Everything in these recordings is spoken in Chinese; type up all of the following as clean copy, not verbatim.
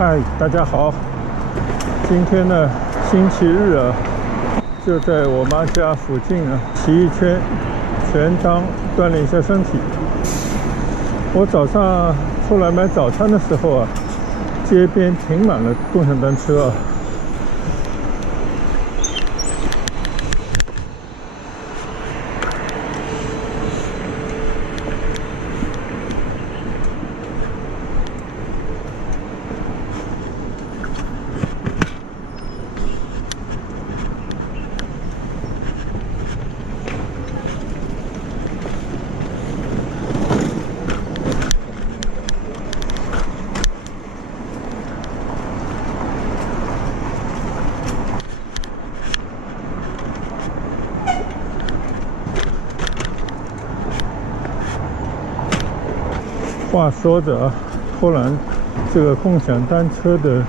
嗨，大家好！今天呢，星期日啊，就在我妈家附近啊骑一圈，全当锻炼一下身体。我早上出来买早餐的时候啊，街边停满了共享单车啊。话说着啊，突然这个共享单车的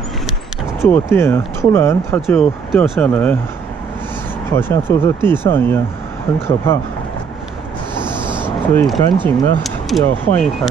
坐垫啊，突然它就掉下来，好像坐在地上一样，很可怕。所以赶紧呢要换一台。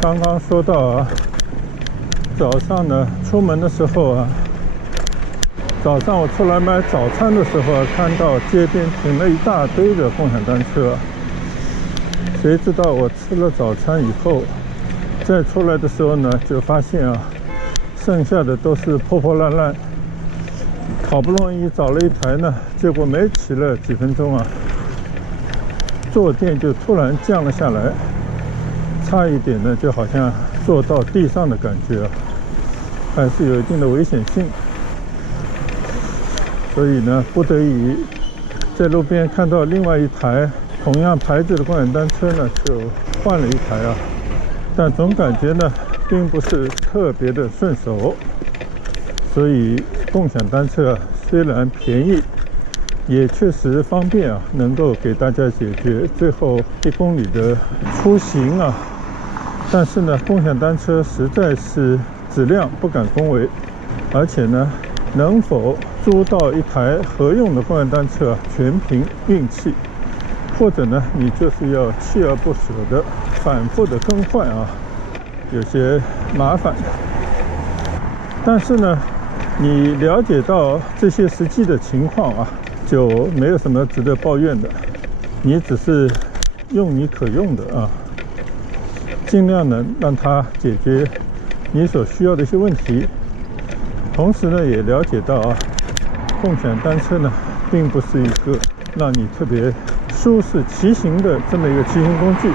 刚刚说到啊，早上呢出门的时候啊，早上我出来买早餐的时候啊，看到街边停了一大堆的共享单车。谁知道我吃了早餐以后，再出来的时候呢，就发现啊，剩下的都是破破烂烂。好不容易找了一台呢，结果没骑了几分钟啊，坐垫就突然降了下来。差一点呢，就好像坐到地上的感觉啊，还是有一定的危险性。所以呢，不得已在路边看到另外一台同样牌子的共享单车呢，就换了一台啊。但总感觉呢，并不是特别的顺手。所以共享单车虽然便宜，也确实方便啊，能够给大家解决最后1公里的出行啊。但是呢，共享单车实在是质量不敢恭维，而且呢，能否租到一台合用的共享单车，全凭运气，或者呢，你就是要锲而不舍的反复的更换啊，有些麻烦。但是呢，你了解到这些实际的情况啊，就没有什么值得抱怨的，你只是用你可用的啊。尽量能让它解决你所需要的一些问题，同时呢，也了解到啊，共享单车呢，并不是一个让你特别舒适骑行的这么一个骑行工具。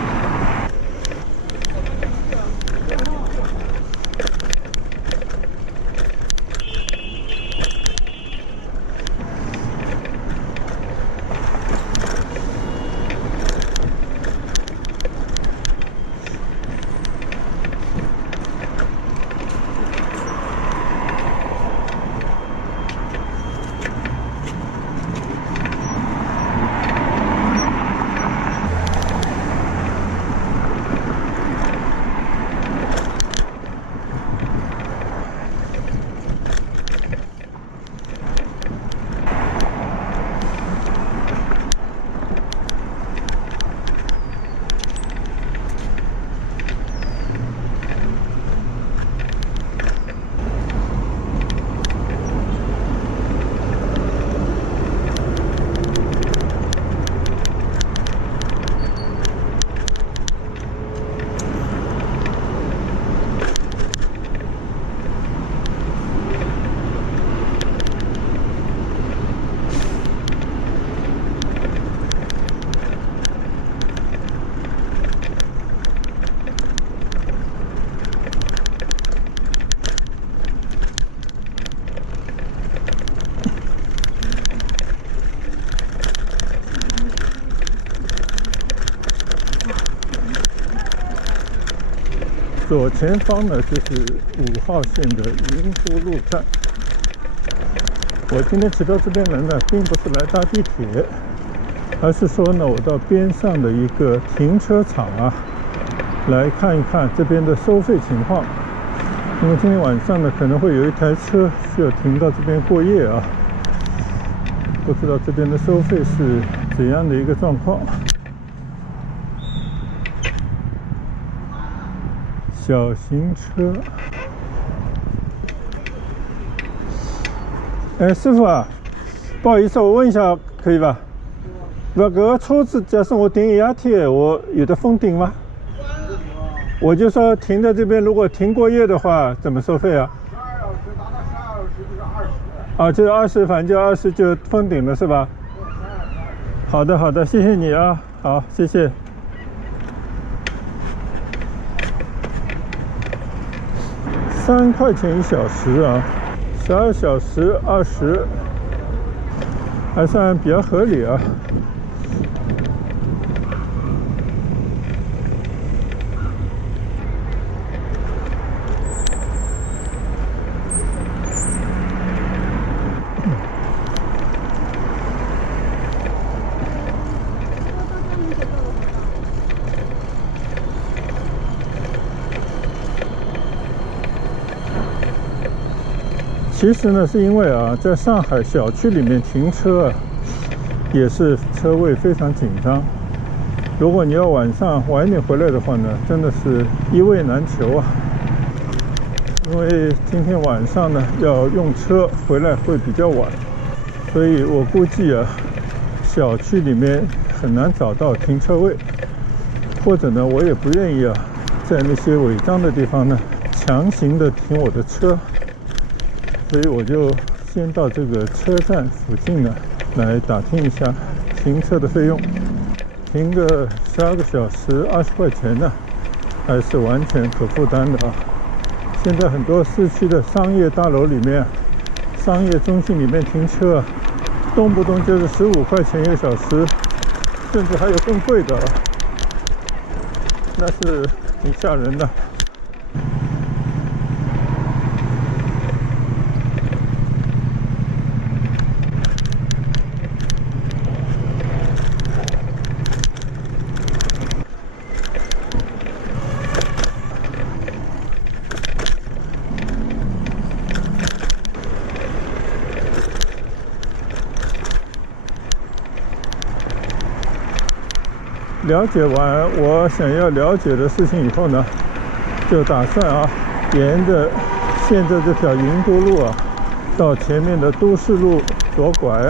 左前方呢就是5号线的云都路站。我今天骑到这边来呢，并不是来搭地铁，而是说呢，我到边上的一个停车场啊，来看一看这边的收费情况。因为今天晚上呢，可能会有一台车需要停到这边过夜啊，不知道这边的收费是怎样的一个状况。小型车。哎，师傅啊，不好意思，我问一下，可以吧？那个车子，假设我停一亚铁，我有的封顶吗？我就说停在这边，如果停过夜的话，怎么收费啊？12小时达到12小时就是20。啊，就20，反正就20就封顶了是吧？好的，好的，谢谢你啊，好，谢谢。3块钱1小时啊，12小时20，还算比较合理啊。其实呢，是因为啊，在上海小区里面停车啊，也是车位非常紧张。如果你要晚上晚一点回来的话呢，真的是一位难求啊。因为今天晚上呢要用车回来会比较晚，所以我估计啊，小区里面很难找到停车位，或者呢，我也不愿意啊，在那些违章的地方呢强行的停我的车。所以我就先到这个车站附近呢，来打听一下停车的费用。停个12个小时20块钱呢，还是完全可负担的啊。现在很多市区的商业大楼里面、商业中心里面停车，动不动就是15块钱1个小时，甚至还有更贵的，那是挺吓人的。了解完我想要了解的事情以后呢，就打算啊，沿着现在这条云都路啊，到前面的都市路左拐，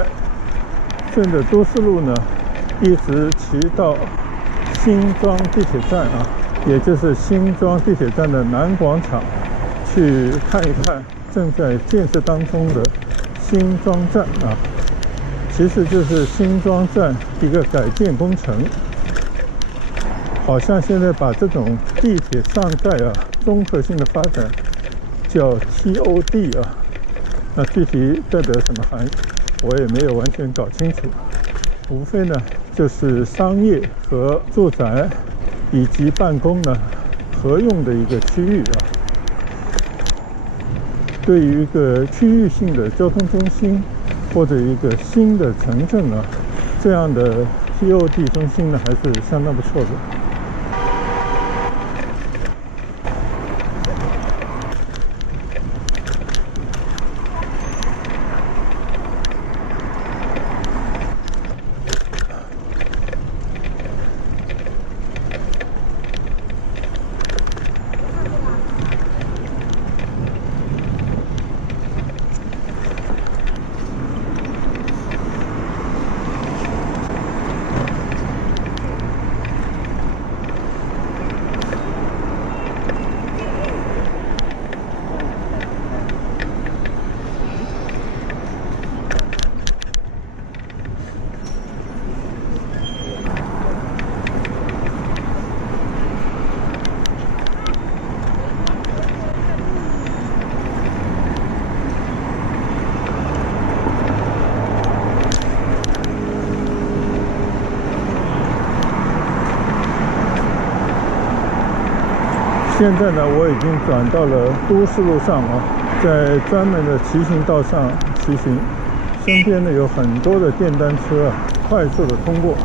顺着都市路呢，一直骑到新庄地铁站啊，也就是新庄地铁站的南广场，去看一看正在建设当中的新庄站啊，其实就是新庄站一个改建工程。好像现在把这种地铁上盖啊，综合性的发展叫 TOD 啊，那具体代表什么含义，我也没有完全搞清楚。无非呢，就是商业和住宅以及办公呢合用的一个区域啊。对于一个区域性的交通中心或者一个新的城镇啊，这样的 TOD 中心呢，还是相当不错的。现在呢，我已经转到了都市路上啊，在专门的骑行道上骑行，身边呢有很多的电单车啊，快速的通过。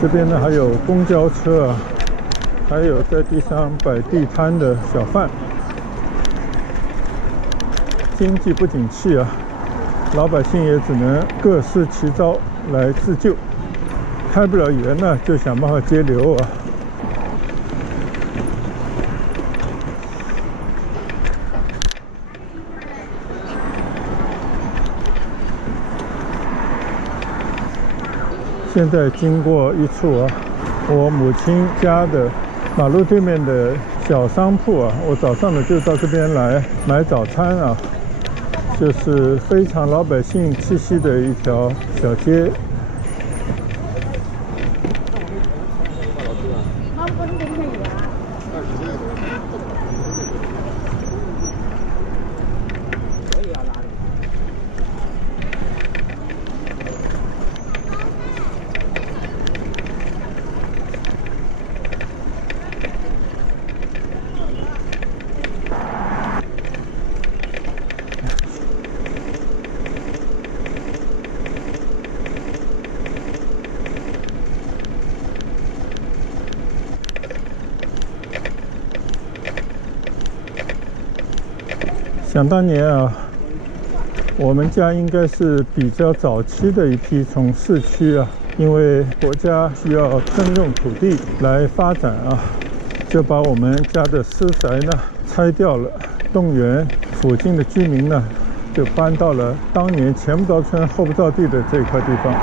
这边呢还有公交车啊，还有在地上摆地摊的小贩。经济不景气啊，老百姓也只能各司其招来自救，开不了源呢，就想办法节流啊。现在经过一处啊，我母亲家的马路对面的小商铺啊，我早上呢就到这边来买早餐啊，就是非常老百姓气息的一条小街。想当年啊，我们家应该是比较早期的一批从市区啊，因为国家需要征用土地来发展啊，就把我们家的私宅呢拆掉了，动员附近的居民呢就搬到了当年前不着村后不着地的这块地方，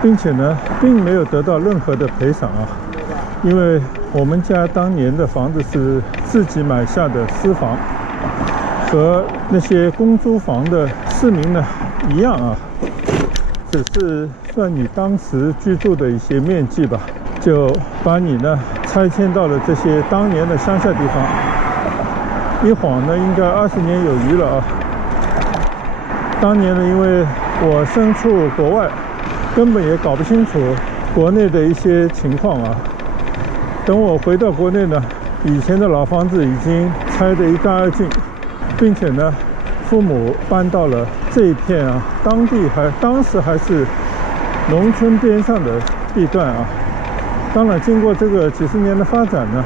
并且呢并没有得到任何的赔偿啊，因为我们家当年的房子是自己买下的私房，和那些公租房的市民呢一样啊，只是算你当时居住的一些面积吧，就把你呢拆迁到了这些当年的乡下地方，一晃呢应该20年有余了啊。当年呢，因为我身处国外，根本也搞不清楚国内的一些情况啊。等我回到国内呢，以前的老房子已经拆得一干二净，并且呢，父母搬到了这一片啊，当时还是农村边上的地段啊。当然，经过这个几十年的发展呢，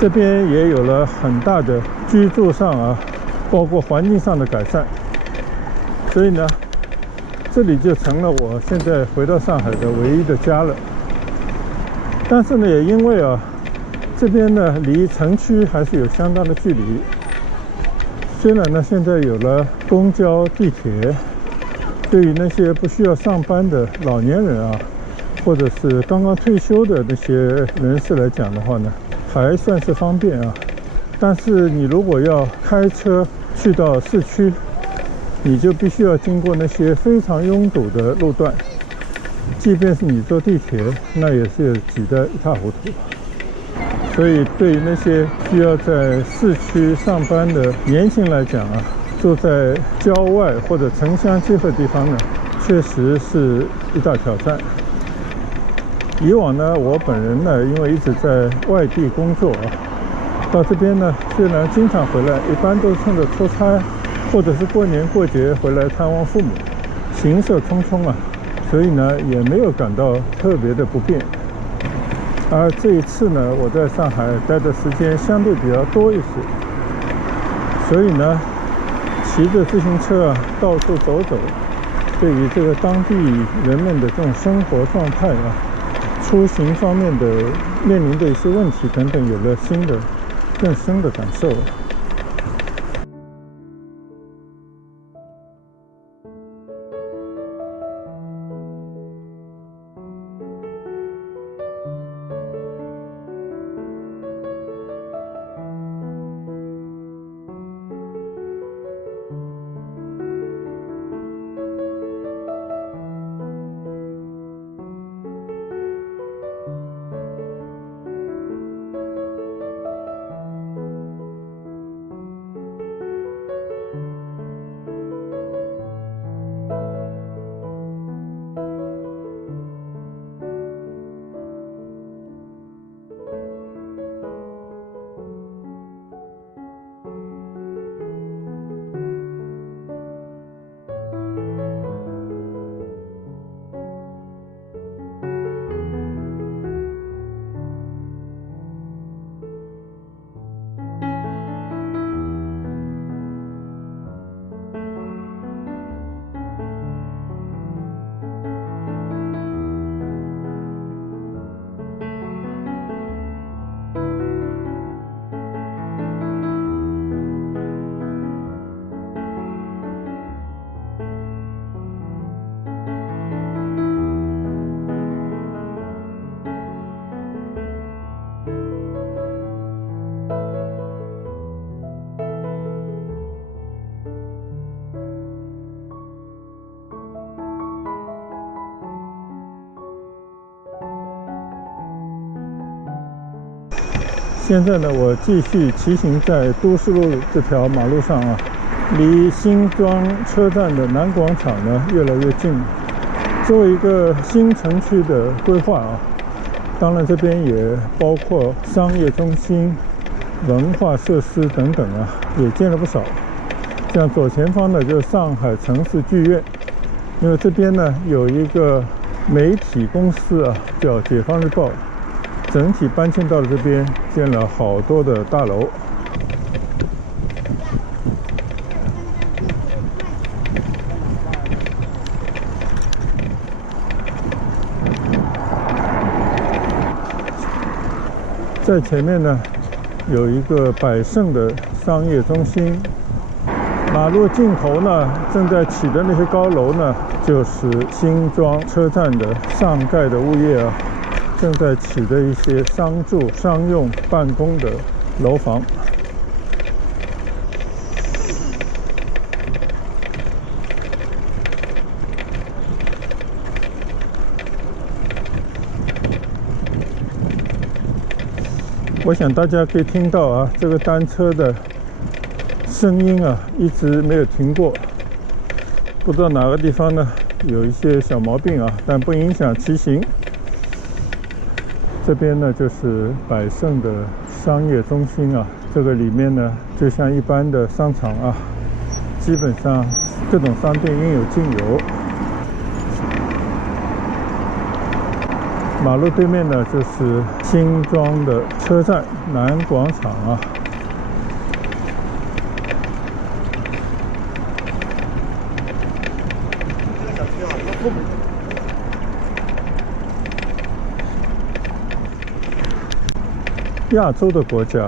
这边也有了很大的居住上啊，包括环境上的改善，所以呢，这里就成了我现在回到上海的唯一的家了。但是呢，也因为啊，这边呢离城区还是有相当的距离。虽然呢现在有了公交、地铁，对于那些不需要上班的老年人啊，或者是刚刚退休的那些人士来讲的话呢，还算是方便啊。但是你如果要开车去到市区，你就必须要经过那些非常拥堵的路段。即便是你坐地铁，那也是挤得一塌糊涂。所以对于那些需要在市区上班的年轻人来讲啊，住在郊外或者城乡结合地方呢，确实是一大挑战。以往呢，我本人呢，因为一直在外地工作啊，到这边呢，虽然经常回来，一般都是趁着出差或者是过年过节回来探望父母，行色匆匆啊。所以呢，也没有感到特别的不便。而这一次呢，我在上海待的时间相对比较多一些，所以呢，骑着自行车啊到处走走，对于这个当地人们的这种生活状态啊、出行方面的面临的一些问题等等，有了更深的感受。现在呢，我继续骑行在都市路这条马路上啊，离新庄车站的南广场呢越来越近。作为一个新城区的规划啊，当然这边也包括商业中心、文化设施等等啊，也建了不少。像左前方呢就是上海城市剧院，因为这边呢有一个媒体公司啊，叫解放日报。整体搬迁到了这边，建了好多的大楼。在前面呢，有一个百盛的商业中心。马路尽头呢，正在起的那些高楼呢，就是新庄车站的上盖的物业啊。正在起的一些商住、商用、办公的楼房。我想大家可以听到啊，这个单车的声音啊，一直没有停过。不知道哪个地方呢有一些小毛病啊，但不影响骑行。这边呢就是百盛的商业中心啊，这个里面呢就像一般的商场啊，基本上各种商店应有尽有。马路对面呢就是新庄的车站南广场啊。亚洲的国家，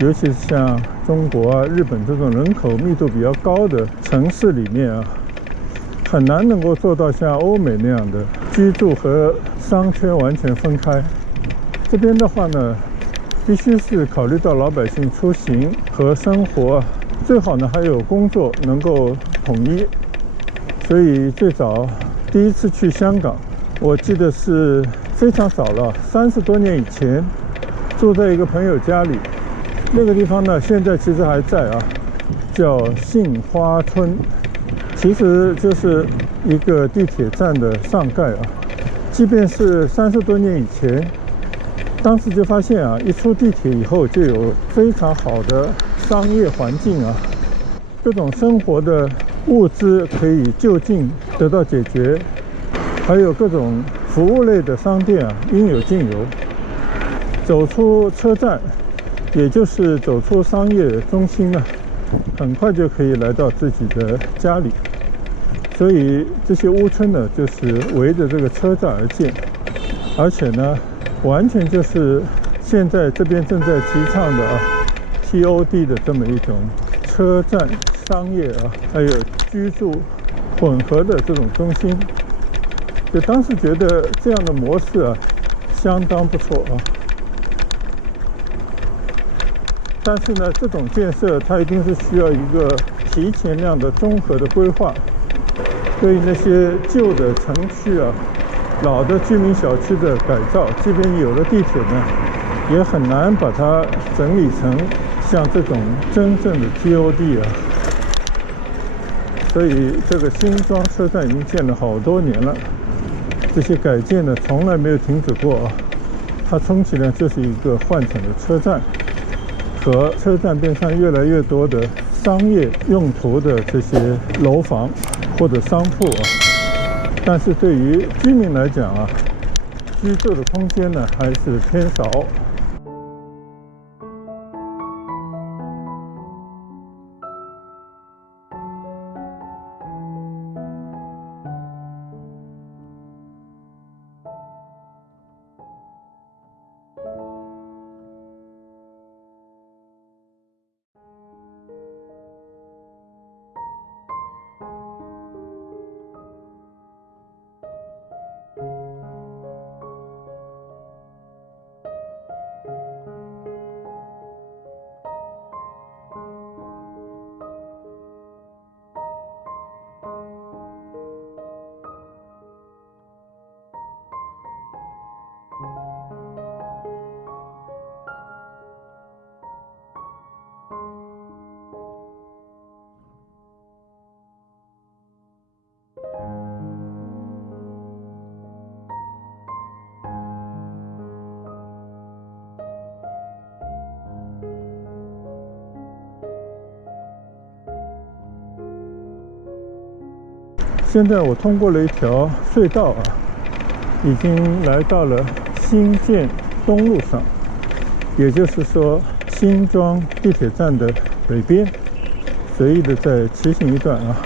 尤其是像中国啊、日本这种人口密度比较高的城市里面啊，很难能够做到像欧美那样的居住和商圈完全分开。这边的话呢，必须是考虑到老百姓出行和生活，最好呢还有工作能够统一。所以最早第一次去香港，我记得是非常早了，30多年以前。住在一个朋友家里，那个地方呢，现在其实还在啊，叫杏花村，其实就是一个地铁站的上盖啊。即便是30多年以前，当时就发现啊，一出地铁以后就有非常好的商业环境啊，各种生活的物资可以就近得到解决，还有各种服务类的商店啊，应有尽有。走出车站，也就是走出商业中心呢，很快就可以来到自己的家里。所以这些屋村呢，就是围着这个车站而建，而且呢，完全就是现在这边正在提倡的啊 ，TOD 的这么一种车站商业啊，还有居住混合的这种中心。就当时觉得这样的模式啊，相当不错啊。但是呢，这种建设它一定是需要一个提前量的综合的规划。对于那些旧的城区啊、老的居民小区的改造，即便有了地铁呢，也很难把它整理成像这种真正的 TOD 啊。所以这个新庄车站已经建了好多年了，这些改建呢从来没有停止过啊。它充其量就是一个换乘的车站。和车站边上越来越多的商业用途的这些楼房或者商铺啊，但是对于居民来讲啊，居住的空间呢还是偏少。现在我通过了一条隧道啊，已经来到了新建东路上，也就是说新庄地铁站的北边，随意的再骑行一段啊。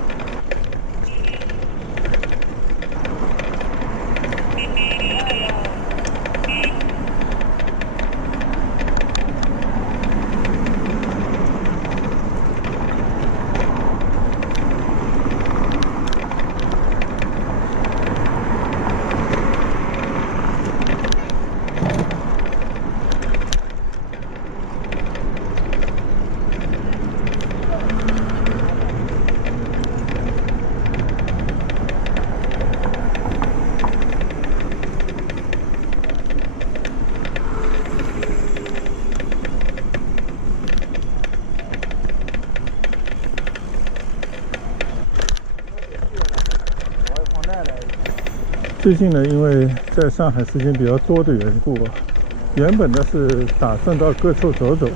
最近呢，因为在上海时间比较多的缘故啊，原本呢是打算到各处走走，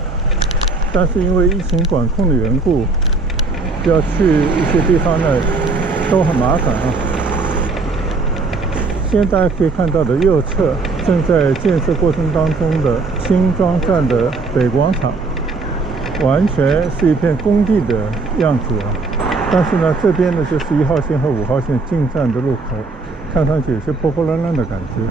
但是因为疫情管控的缘故，要去一些地方呢都很麻烦啊。现在大家可以看到的右侧正在建设过程当中的新庄站的北广场，完全是一片工地的样子啊。但是呢，这边呢就是1号线和5号线进站的路口。看上去有些破破烂烂的感觉。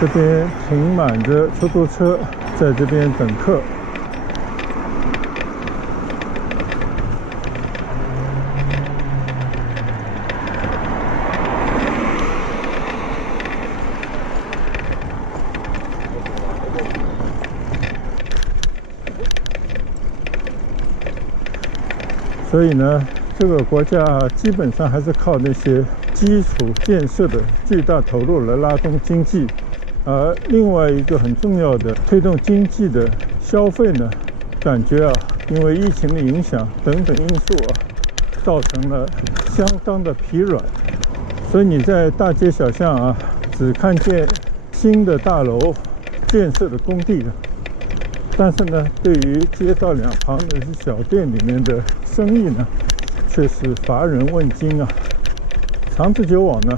这边停满着出租车，在这边等客。所以呢，这个国家基本上还是靠那些基础建设的巨大投入来拉动经济，而另外一个很重要的推动经济的消费呢，感觉啊，因为疫情的影响等等因素啊，造成了相当的疲软。所以你在大街小巷啊，只看见新的大楼建设的工地，但是呢，对于街道两旁的小店里面的生意呢，却是乏人问津啊。长此久往呢，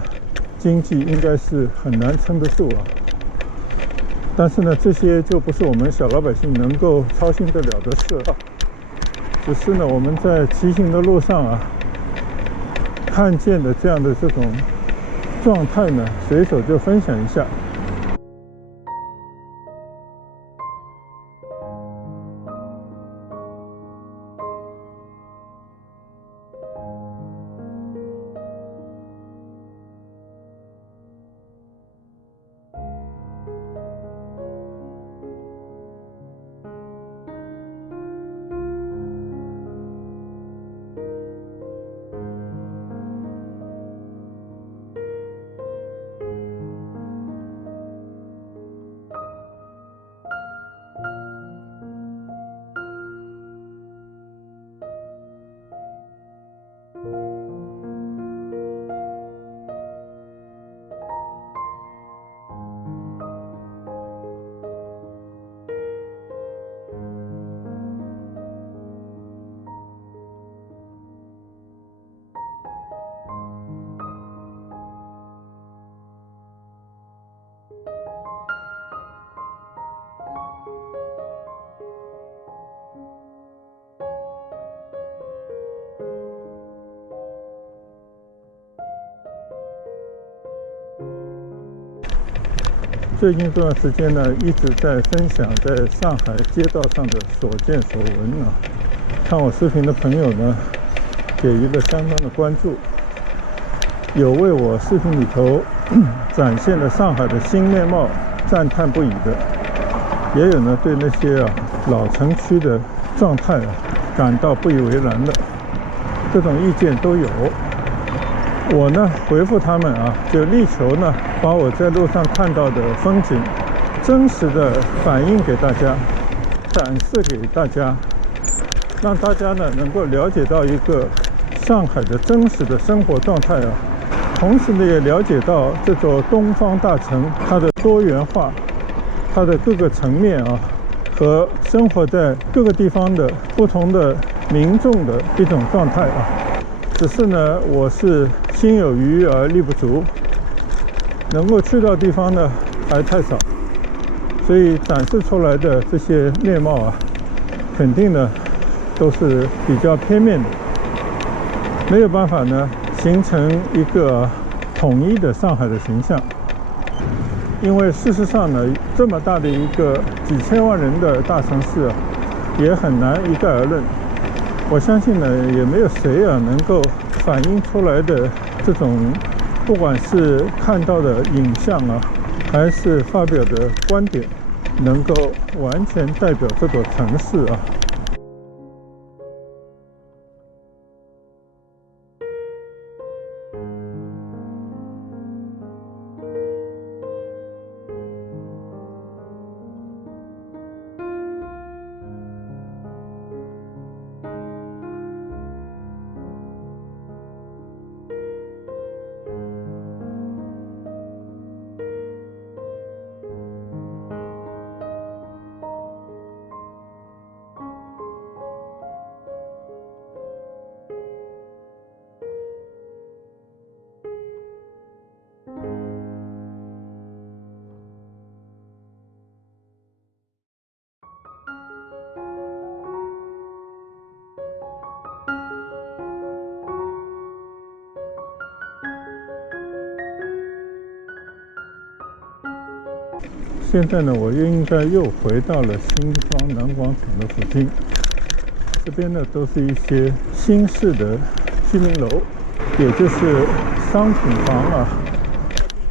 经济应该是很难撑得住啊。但是呢，这些就不是我们小老百姓能够操心得了的事啊。只是呢，我们在骑行的路上啊，看见的这样的这种状态呢，随手就分享一下。最近这段时间呢，一直在分享在上海街道上的所见所闻啊。看我视频的朋友呢，给予了相当的关注，有为我视频里头展现了上海的新面貌赞叹不已的，也有呢对那些老城区的状态感到不以为然的，这种意见都有。我呢回复他们就力求呢把我在路上看到的风景真实的反映给大家，展示给大家，让大家呢能够了解到一个上海的真实的生活状态同时呢也了解到这座东方大城它的多元化，它的各个层面和生活在各个地方的不同的民众的一种状态啊。只是呢，我是心有余而力不足，能够去到地方呢还太少，所以展示出来的这些面貌啊，肯定呢都是比较片面的，没有办法呢形成一个统一的上海的形象。因为事实上呢，这么大的一个几千万人的大城市啊，也很难一概而论。我相信呢，也没有谁啊能够反映出来的这种，不管是看到的影像啊，还是发表的观点，能够完全代表这座城市啊。现在呢，我应该又回到了新庄南广场的附近。这边呢，都是一些新式的居民楼，也就是商品房啊，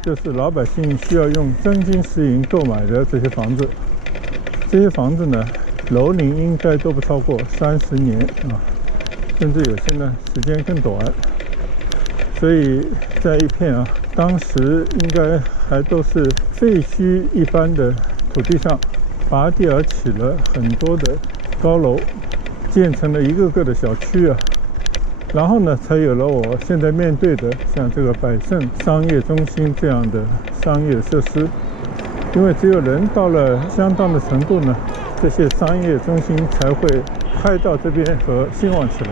就是老百姓需要用真金实银购买的这些房子。这些房子呢，楼龄应该都不超过30年啊，甚至有些呢时间更短。所以在一片啊，当时应该还都是废墟一般的土地上，拔地而起了很多的高楼，建成了一个个的小区啊，然后呢，才有了我现在面对的像这个百盛商业中心这样的商业设施。因为只有人到了相当的程度呢，这些商业中心才会开到这边和兴旺起来。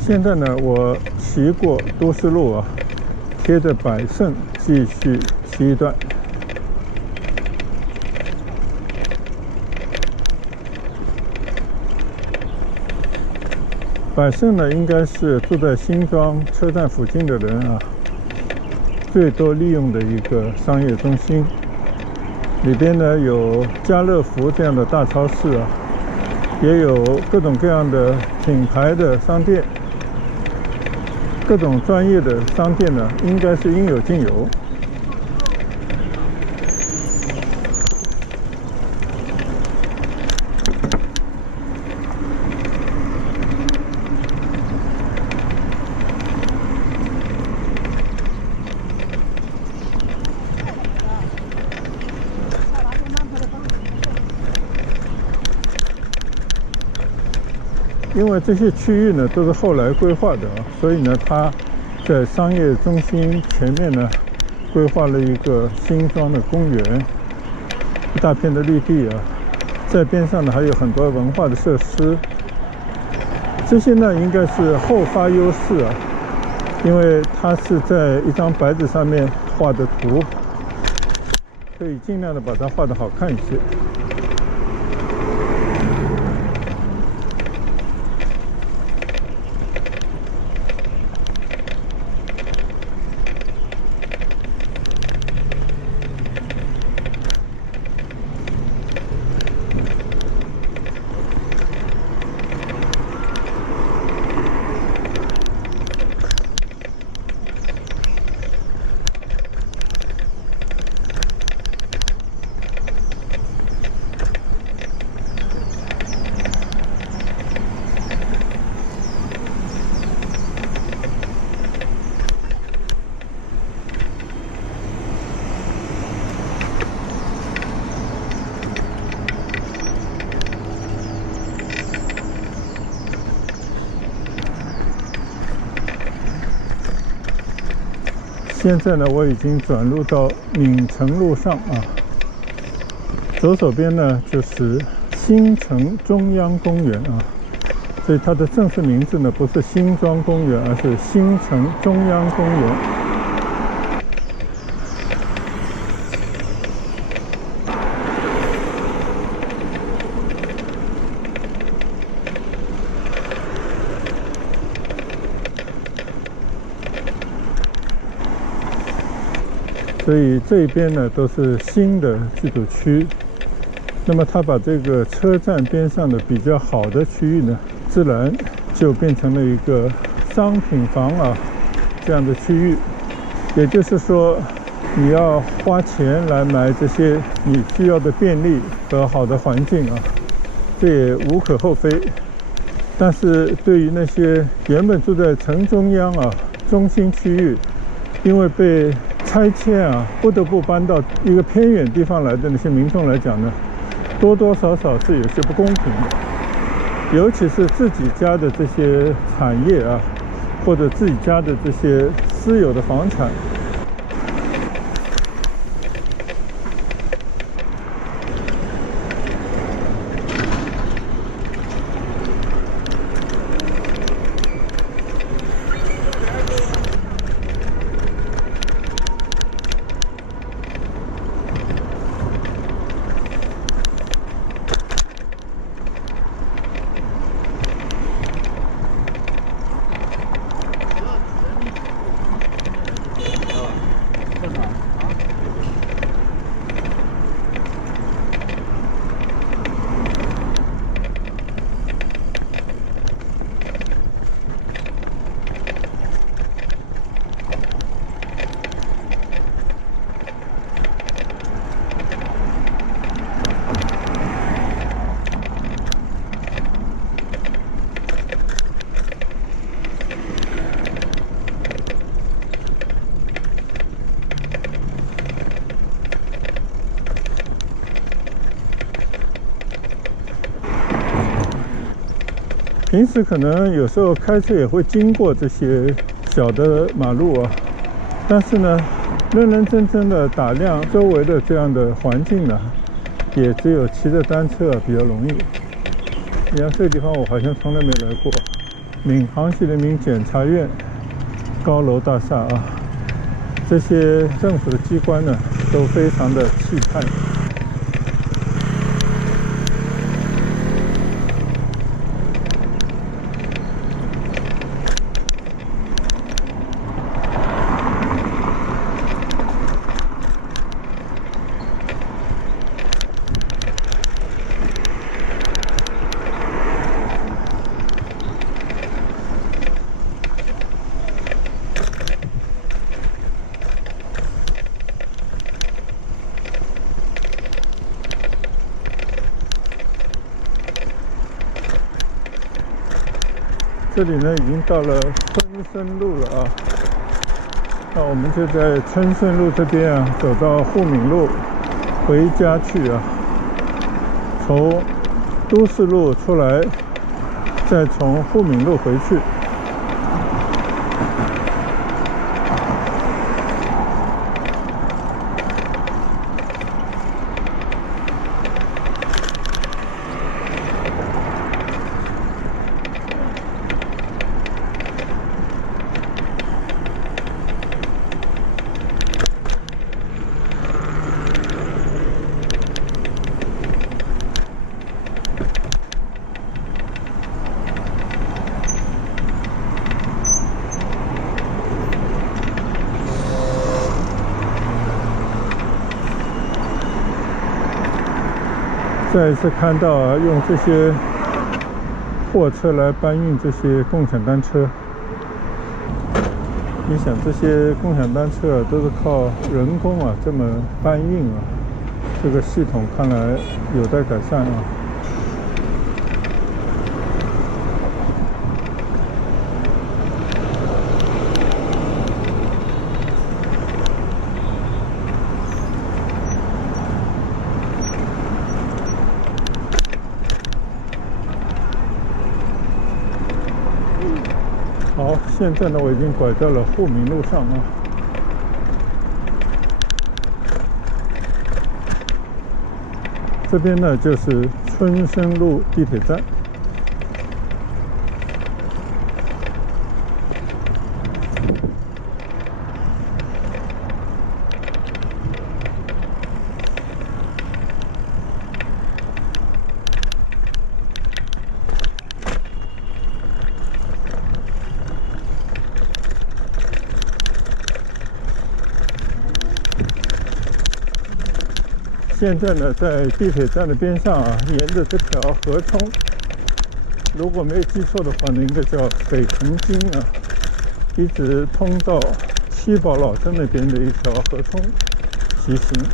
现在呢，我骑过都市路啊，贴着百盛继续骑一段。百盛呢，应该是住在新庄车站附近的人啊，最多利用的一个商业中心。里边呢有家乐福这样的大超市啊，也有各种各样的品牌的商店。各种专业的商店呢，应该是应有尽有。因为这些区域呢都是后来规划的啊，所以呢，它在商业中心前面呢规划了一个新庄的公园，一大片的绿地啊，在边上呢还有很多文化的设施。这些呢应该是后发优势啊，因为它是在一张白纸上面画的图，可以尽量的把它画得好看一些。现在呢，我已经转入到闽城路上啊。左手边呢就是新城中央公园啊，所以它的正式名字呢不是新庄公园，而是新城中央公园。所以这边呢都是新的居住区，那么它把这个车站边上的比较好的区域呢，自然就变成了一个商品房啊这样的区域。也就是说，你要花钱来买这些你需要的便利和好的环境啊，这也无可厚非。但是对于那些原本住在城中央啊中心区域，因为被拆迁啊，不得不搬到一个偏远地方来的那些民众来讲呢，多多少少是有些不公平的。尤其是自己家的这些产业啊，或者自己家的这些私有的房产，平时可能有时候开车也会经过这些小的马路啊，但是呢，认认真真的打量周围的这样的环境呢，也只有骑着单车比较容易。你看这个地方我好像从来没来过，闵行市人民检察院高楼大厦啊，这些政府的机关呢都非常的气派。这里呢已经到了春生路了啊，那我们就在春生路这边啊，走到沪闵路回家去啊，从都市路出来，再从沪闵路回去。再一次看到啊，用这些货车来搬运这些共享单车。你想，这些共享单车啊，都是靠人工啊这么搬运啊，这个系统看来有待改善啊。好，现在呢，我已经拐到了沪闵路上啊。这边呢就是春生路地铁站。现在呢，在地铁站的边上啊，沿着这条河冲，如果没有记错的话呢，应该叫北横津啊，一直通到七宝老镇那边的一条河冲骑行。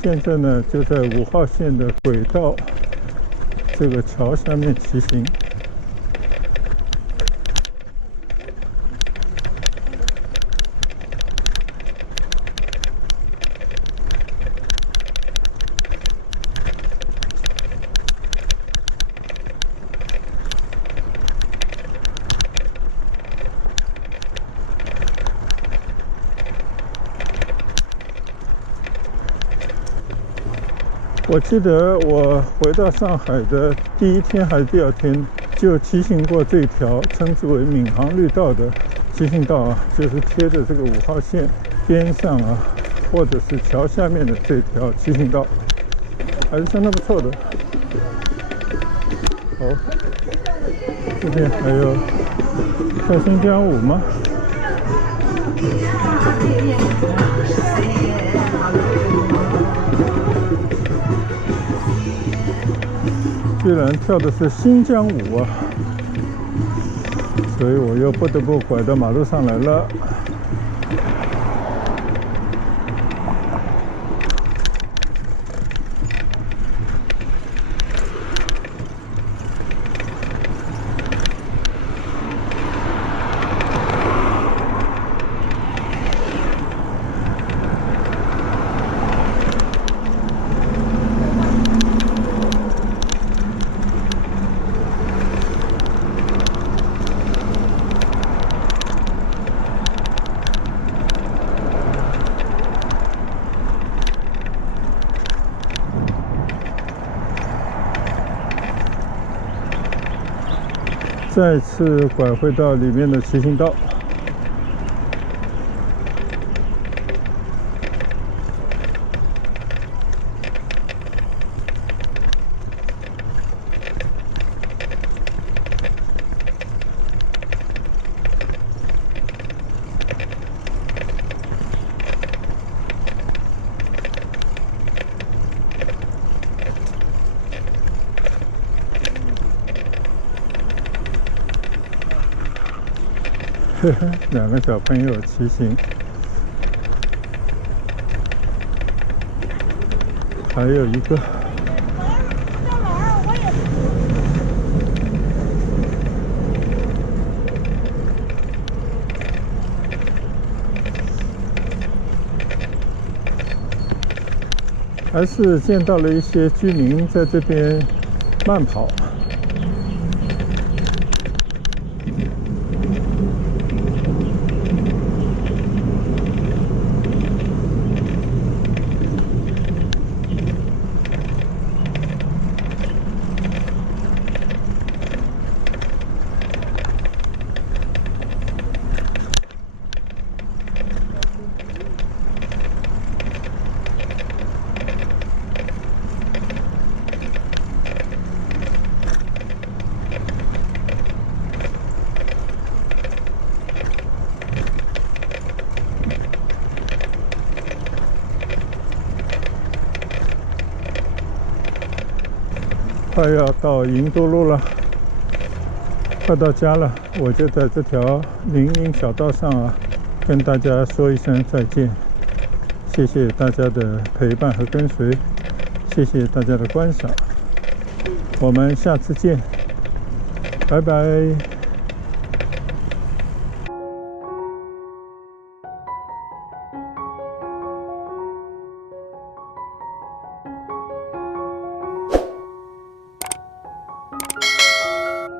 现在呢，就在5号线的轨道这个桥下面骑行。我记得我回到上海的第1天还是第2天，就骑行过这条称之为闵行绿道的骑行道啊，就是贴着这个5号线边上啊，或者是桥下面的这条骑行道，还是相当不错的。好，这边还有跳新疆舞吗？居然跳的是新疆舞啊！所以我又不得不拐到马路上来了。再次拐回到里面的骑行道。2个小朋友骑行，还有一个。还是见到了一些居民在这边慢跑。快要到银都路了，快到家了，我就在这条林荫小道上啊，跟大家说一声再见。谢谢大家的陪伴和跟随，谢谢大家的观赏，我们下次见，拜拜。